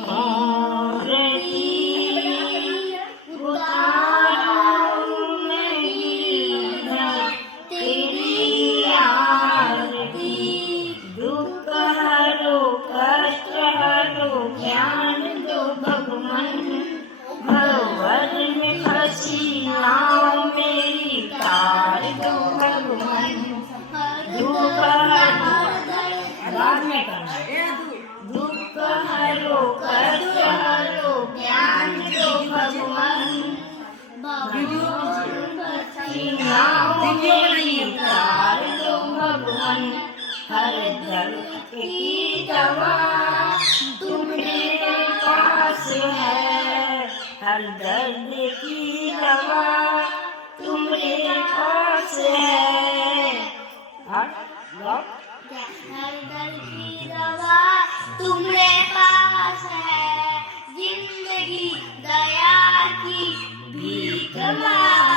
मोरनी उतारूं मैं गिरधर तेरी आरती। दुख हरो कष्ट हरो ज्ञान दो भगवान, भंवर में फंसी नाव मेरी तार दो भगवान। दुख हरो बाद में करना, दुख हरो कष्ट हरो ज्ञान दो भगवान, नाव मेरी तार दो भगवान। हर दर्द की दवा तुम्हारे पास है, हर दर्द की दवा तुम्हारे पास है। हर दर्द की दवा तुम्हारे पास है, जिंदगी दया की भीख मांग